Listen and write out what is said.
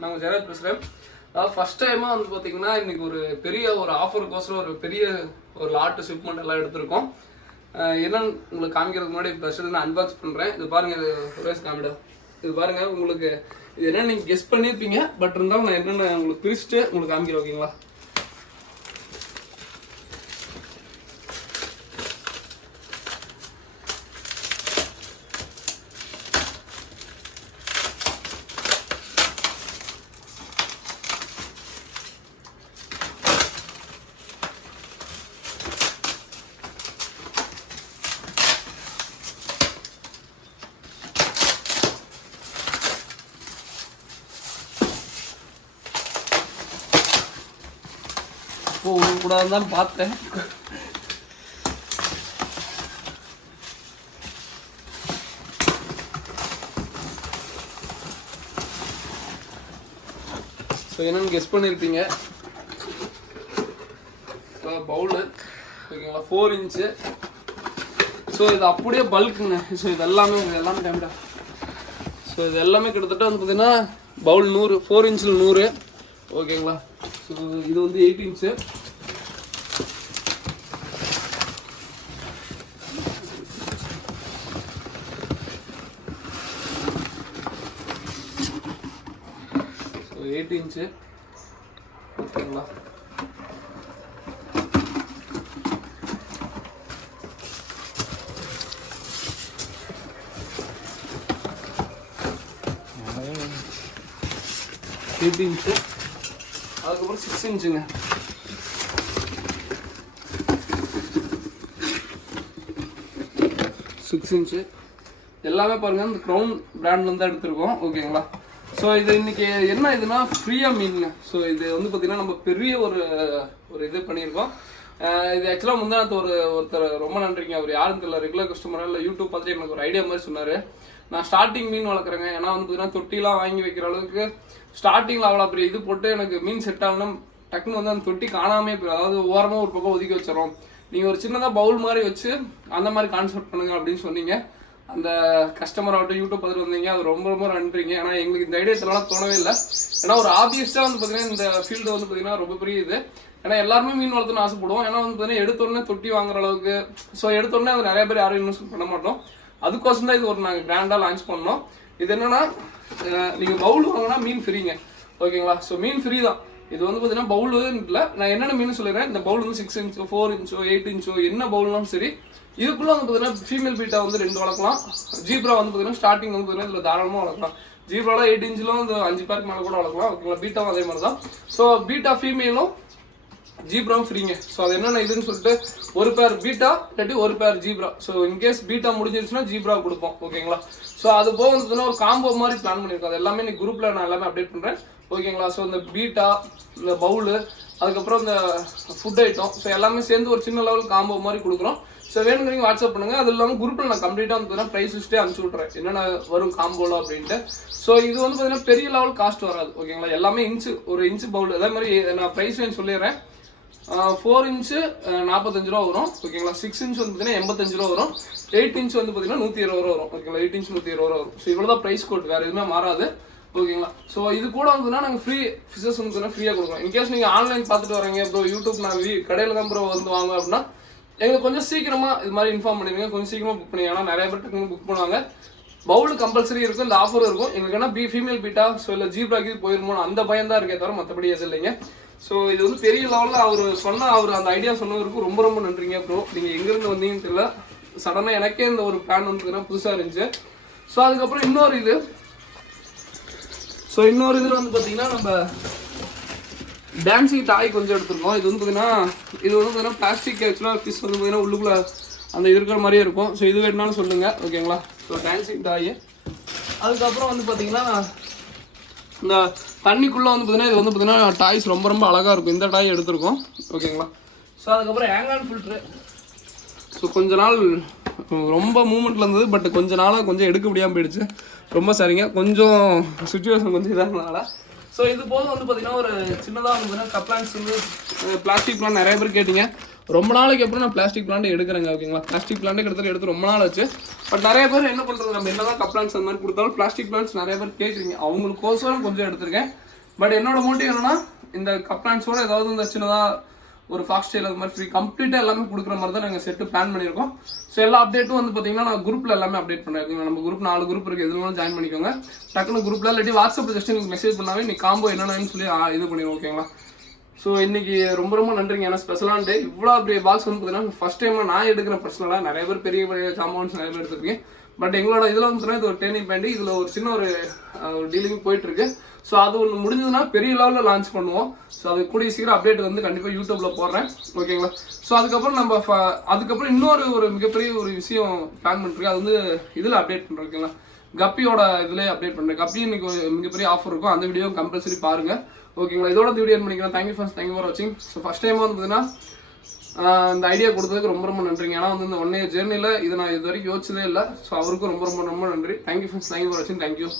நான் ஜெயராஜ் பேசுகிறேன். ஃபர்ஸ்ட் டைமாக வந்து பார்த்தீங்கன்னா இன்றைக்கி ஒரு பெரிய ஒரு ஆஃபருக்கோசரம் ஒரு பெரிய ஒரு லாட்டு ஷிப்மெண்ட் எல்லாம் எடுத்திருக்கோம். என்னன்னு உங்களுக்கு காமிக்கிறதுக்கு முன்னாடி ஃபஸ்ட்டு நான் அன்பாக்ஸ் பண்ணுறேன். இது பாருங்கள், இது ஒரேஸ் காமிடா. இது பாருங்கள், உங்களுக்கு இது என்னென்னு நீங்கள் கெஸ் பண்ணியிருப்பீங்க. பட் இருந்தாலும் நான் என்னென்ன உங்களுக்கு பிரிச்சுட்டு உங்களுக்கு காமிக்கிறேன், ஓகேங்களா? கூடாதுன்னு தான் பார்த்தேன். ஸோ என்னன்னு கெஸ் பண்ணியிருப்பீங்க. பவுலு ஓகேங்களா, 4 இன்ச்சு. ஸோ இது அப்படியே பல்க்குங்க. ஸோ இது எல்லாமே கேமரா. ஸோ இது எல்லாமே கிட்டத்தட்ட வந்து பார்த்தீங்கன்னா பவுல் 100, 4 இன்ச்சில் 100 ஓகேங்களா. ஸோ இது வந்து 8 இன்ச்சு. ஸோ 8 இன்ச்சு ஓகேங்களா. இன்ச்சு அதுக்கப்புறம் 6 இன்ச்சுங்க. எல்லாமே பாருங்கள் இந்த க்ரௌன் பிராண்ட்லேருந்து தான் எடுத்திருக்கோம் ஓகேங்களா. ஸோ இது இன்னைக்கு என்ன இதுனா ஃப்ரீயாக மீனுங்க. ஸோ இது வந்து பார்த்திங்கன்னா நம்ம பெரிய ஒரு இது பண்ணியிருக்கோம். இது ஆக்சுவலாக முந்தானத்து ஒருத்தர் ரொம்ப நன்றிங்க. அவர் யாருன்னு தெரியல, ரெகுலர் கஸ்டமராக இல்லை, யூடியூப் பார்த்துட்டு எனக்கு ஒரு ஐடியா மாதிரி சொன்னார். நான் ஸ்டார்டிங் மீன் வளர்க்குறேங்க. ஏன்னா வந்து பார்த்தீங்கன்னா தொட்டிலாம் வாங்கி வைக்கிற அளவுக்கு ஸ்டார்டிங்கில் அவ்வளோ பெரிய இது போட்டு எனக்கு மீன் செட் ஆகணும். டக்குன்னு வந்து அந்த தொட்டி காணாமே போயிடும். அதாவது ஓரமாக ஒரு பக்கம் ஒதுக்கி வச்சிடறோம். நீங்கள் ஒரு சின்னதாக பவுல் மாதிரி வச்சு அந்த மாதிரி கான்செப்ட் பண்ணுங்க அப்படின்னு சொன்னீங்க. அந்த கஸ்டமர் ஆகட்டும் யூடியூப் பார்த்துட்டு வந்தீங்க, அது ரொம்ப ரொம்ப நன்றிங்க. ஏன்னா எங்களுக்கு இந்த ஐடியா இதெல்லாம் தோணவே இல்லை. ஏன்னா ஒரு ஆப்வியஸ்டாக வந்து பார்த்தீங்கன்னா இந்த ஃபீல்டு வந்து பார்த்தீங்கன்னா ரொம்ப பெரிய இது. ஏன்னா எல்லாருமே மீன் வளர்த்துன்னு ஆசைப்படுவோம். ஏன்னா வந்து பார்த்தீங்கன்னா எடுத்தோடனே தொட்டி வாங்குற அளவுக்கு ஸோ எடுத்தோடனே அது நிறைய பேர் யாரும் இன்வெஸ்ட் பண்ண மாட்டோம். அதுக்கோசம் தான் இது ஒரு நாங்கள் பிராண்டாக லான்ச் பண்ணோம். இது என்னன்னா நீங்கள் பவுல் வாங்கினா மீன் ஃப்ரீங்க ஓகேங்களா. ஸோ மீன் ஃப்ரீ தான். இது வந்து பார்த்தீங்கன்னா பவுல் இல்லை, நான் என்னென்ன மீன் சொல்லிடுறேன். இந்த பவுல் வந்து 6 இன்ச்சோ 4 இன்ச்சோ 8 இன்ச்சோ என்ன பவுல்னாலும் சரி. இதுக்குள்ள வந்து பார்த்தீங்கன்னா ஃபீமேல் பீட்டா வந்து 2 வளர்க்கலாம். ஜீப்ரா வந்து பார்த்தீங்கன்னா ஸ்டார்டிங் வந்து பார்த்தீங்கன்னா இதில் தாராளமாக வளர்க்கலாம். ஜீப்ராலாம் 8 இன்ச்சிலும் வந்து 5 பேருக்கு மேலே கூட வளர்க்கலாம் ஓகேங்களா. பீட்டாவும் அதே மாதிரி தான். ஸோ பீட்டா ஃபீமேலும் ஜீப்ராவும் ஃப்ரீங்க. ஸோ அது என்னென்ன இதுன்னு சொல்லிட்டு ஒரு பேர் பீட்டா இல்லாட்டி ஒரு பேர் ஜீப்ரா. ஸோ இன்கேஸ் பீட்டா முடிஞ்சிருச்சுன்னா ஜீப்ரா கொடுப்போம் ஓகேங்களா. ஸோ அது போக வந்து ஒரு காம்போ மாதிரி பிளான் பண்ணியிருக்கோம். அது எல்லாமே இன்னைக்கு குரூப்பில் நான் எல்லாமே அப்டேட் பண்ணுறேன் ஓகேங்களா. ஸோ இந்த பீட்டா, இந்த பவுலு, அதுக்கப்புறம் இந்த ஃபுட் ஐட்டம், ஸோ எல்லாமே சேர்ந்து ஒரு சின்ன லெவல் காம்போ மாதிரி கொடுக்குறோம். ஸோ வேணுங்கிறீங்க வாட்ஸ்அப் பண்ணுங்கள். அது இல்லாமல் குரூப்பில் நான் கம்ப்ளீட்டாக வந்து ப்ரைஸ் லிஸ்ட்டே அனுப்பிச்சி விட்றேன் என்னென்ன வரும் காம்போலாம் அப்படின்ட்டு. ஸோ இது வந்து பார்த்தீங்கன்னா பெரிய லெவல் காஸ்ட் வராது ஓகேங்களா. எல்லாமே ஒரு இன்ச்சு பவுல். அதே மாதிரி நான் ப்ரைஸ் ரேஞ்ச் சொல்லிடுறேன். 4 இன்ச்சு 45 ரூபா வரும் ஓகேங்களா. 6 இன்ச் வந்து பார்த்தீங்கன்னா 85 ரூபா வரும். 8 இன்ச் வந்து பார்த்தீங்கன்னா 120 ரூபா வரும் ஓகேங்களா. 8 இன்ச் 120 ரூபா வரும். ஸோ இவ்வளோ தான் ப்ரைஸ் கோட், வேறு எதுவுமே மாறாது ஓகேங்களா. ஸோ இது கூட வந்துன்னா நாங்கள் ஃப்ரீ ஃபிஷஸ் வந்து பார்த்தீங்கன்னா ஃப்ரீயாக கொடுக்குறோம். இன்கேஸ் நீங்கள் ஆன்லைன் பார்த்துட்டு வரீங்க ப்ரோ, யூடியூப் நான் கடையில் தான் ப்ரோ வந்து வாங்க அப்படின்னா எங்களுக்கு கொஞ்சம் சீக்கிரமாக இது மாதிரி இன்ஃபார்ம் பண்ணிடுங்க. கொஞ்சம் சீக்கிரமாக புக் பண்ணி. ஏன்னா நிறைய பேர் டக்குன்னு புக் பண்ணுவாங்க. பவுல் கம்பல்சரி இருக்கும், இந்த ஆஃபர் இருக்கும். எங்களுக்கு என்ன ஃபீமேல் பீட்டா ஸோ இல்லை ஜீப்ராக்கு போயிருமோ அந்த பயம் தான் இருக்கே தவிர மற்றபடி எதுவும் இல்லைங்க. ஸோ இது வந்து பெரிய லெவலில் அவர் அந்த ஐடியா சொன்னவருக்கு ரொம்ப ரொம்ப நன்றிங்க ப்ரோ. நீங்கள் எங்கேருந்து வந்தீங்கன்னு தெரியல, சடனாக எனக்கே இந்த ஒரு பிளான் வந்து புதுசாக இருந்துச்சு. ஸோ அதுக்கப்புறம் இன்னொரு இதில் வந்து பார்த்தீங்கன்னா நம்ம டான்சிங் டாய் கொஞ்சம் எடுத்துருக்கோம். இது வந்து பார்த்தீங்கன்னா பிளாஸ்டிக் ஆக்சுவலாக ஃபிஷ் வந்து பார்த்தீங்கன்னா உள்ளுக்குள்ளே அந்த இருக்கிற மாதிரியே இருக்கும். ஸோ இது வேணுனாலும் சொல்லுங்கள் ஓகேங்களா. ஸோ டான்சிங் டாய். அதுக்கப்புறம் வந்து பார்த்தீங்கன்னா இந்த தண்ணிக்குள்ளே வந்து பார்த்தீங்கன்னா இது வந்து பார்த்தீங்கன்னா டாய்ஸ் ரொம்ப ரொம்ப அழகாக இருக்கும். இந்த டாய் எடுத்துருக்கோம் ஓகேங்களா. ஸோ அதுக்கப்புறம் ஹேங்கான் ஃபில்ட்ரு. ஸோ கொஞ்ச நாள் ரொம்ப மூமெண்ட்டில் இருந்தது, பட் கொஞ்ச நாளாக கொஞ்சம் எடுக்க முடியாமல் போயிடுச்சு. ரொம்ப சரிங்க, கொஞ்சம் சுச்சுவேஷன் கொஞ்சம் இதாக இருந்தனால. ஸோ இது போக வந்து பார்த்தீங்கன்னா ஒரு சின்னதாக வந்து கப்ளான்ஸ் வந்து பிளாஸ்டிக் பிளான் நிறைய பேர் கேட்டிங்க. ரொம்ப நாளைக்கு அப்புறம் நான் பிளாஸ்டிக் பிளான்ட் எடுக்கிறேங்க ஓகேங்களா. பிளாஸ்டிக் பிளான்ட் கிட்டத்தட்ட எடுத்து ரொம்ப நாள் ஆச்சு. பட் நிறைய பேர் என்ன பண்ணுறது, நம்ம என்னதான் கப் பிளான்ஸ் அந்த மாதிரி கொடுத்தாலும் பிளாஸ்டிக் பிளான்ஸ் நிறைய பேர் கேட்குறீங்க, அவங்களுக்கோசரம் கொஞ்சம் எடுத்திருக்கேன். பட் என்னோட மோட்டிவ் என்னன்னா இந்த கப் பிளான்ஸோட ஏதாவது இந்த சின்னதாக ஒரு ஃபாஸ்ட் அது மாதிரி ஃப்ரீ கம்ப்ளீட்டாக எல்லாமே கொடுக்குற மாதிரி தான் நாங்கள் செட்டு பிளான் பண்ணியிருக்கோம். ஸோ எல்லா அப்டேட்டும் வந்து பார்த்தீங்கன்னா நான் குரூப்பில் எல்லாமே அப்டேட் பண்ணிருக்கோங்க. நம்ம குரூப் 4 குரூப் இருக்குது, எதுனாலும் ஜாயின் பண்ணிக்கோங்க. டக்குனு குரூப்பில் இல்லாட்டி வாட்ஸ்அப்பில் ஜஸ்ட் எனக்கு மெசேஜ் பண்ணாவே நீ காம்போ என்னென்னு சொல்லி இது பண்ணிடுவோம் ஓகேங்களா. ஸோ இன்னைக்கு ரொம்ப ரொம்ப நன்றிங்க. ஏன்னா ஸ்பெஷலான டே. இவ்வளோ பெரிய பாக்ஸ் வந்து பார்த்தீங்கன்னா ஃபர்ஸ்ட் டைமாக நான் எடுக்கிறேன் பர்சனலாக. நிறைய பேர் பெரிய பெரிய காம்பவுண்ட்ஸ் நிறைய பேர் எடுத்துருக்கீங்க. பட் எங்களோட இதில் வந்து பார்த்தீங்கன்னா இது ஒரு டேர்னிங் பாயிண்ட். இதில் ஒரு சின்ன ஒரு டீலிங் போயிட்டுருக்கு. ஸோ அது ஒன்று முடிஞ்சதுன்னா பெரிய லெவலில் லான்ச் பண்ணுவோம். ஸோ அது கூடிய சீக்கிரம் அப்டேட் வந்து கண்டிப்பாக யூடியூப்பில் போடுறேன் ஓகேங்களா. ஸோ அதுக்கப்புறம் நம்ம அதுக்கப்புறம் இன்னொரு மிகப்பெரிய ஒரு விஷயம் பிளான் பண்ணிருக்கேன். அது வந்து இதில் அப்டேட் பண்ணுறோம் ஓகேங்களா. கப்பியோட இதில் அப்டேட் பண்ணுறேன். கப்பி இன்னைக்கு மிகப்பெரிய ஆஃபர் இருக்கும், அந்த வீடியோ கம்பல்சரி பாருங்கள் ஓகேங்களா. இதோட வீடியோ பண்ணிக்கிறேன். தேங்க்யூ ஃபார் வாட்சிங். ஸோ ஃபஸ்ட் டைம் வந்து பார்த்தீங்கன்னா இந்த ஐடியா கொடுத்ததுக்கு ரொம்ப ரொம்ப நன்றிங்க. ஏன்னா வந்து இந்த 1 year ஜேர்னியில் இதை நான் இது வரைக்கும் யோசிச்சதே இல்லை. ஸோ அவருக்கும் ரொம்ப ரொம்ப ரொம்ப நன்றி. தேங்க்யூ ஃபார் வாட்சிங். தேங்க்யூ.